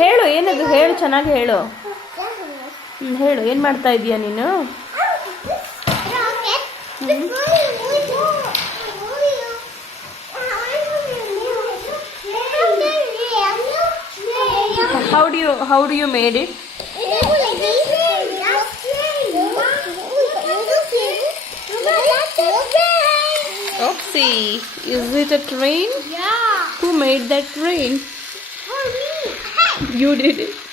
ಹೇಳು, ಏನದು ಹೇಳು, ಚೆನ್ನಾಗಿ ಹೇಳು. ಹೇಳು, ಏನು ಮಾಡ್ತಾ ಇದೀಯ ನೀನು? How do you made it? Oopsie, is it a train? Yeah. Who made that train? For me. You did it.